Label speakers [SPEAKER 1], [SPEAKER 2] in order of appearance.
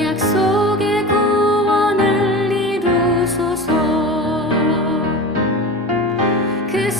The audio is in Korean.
[SPEAKER 1] 약속의 구원을 이루소서. 그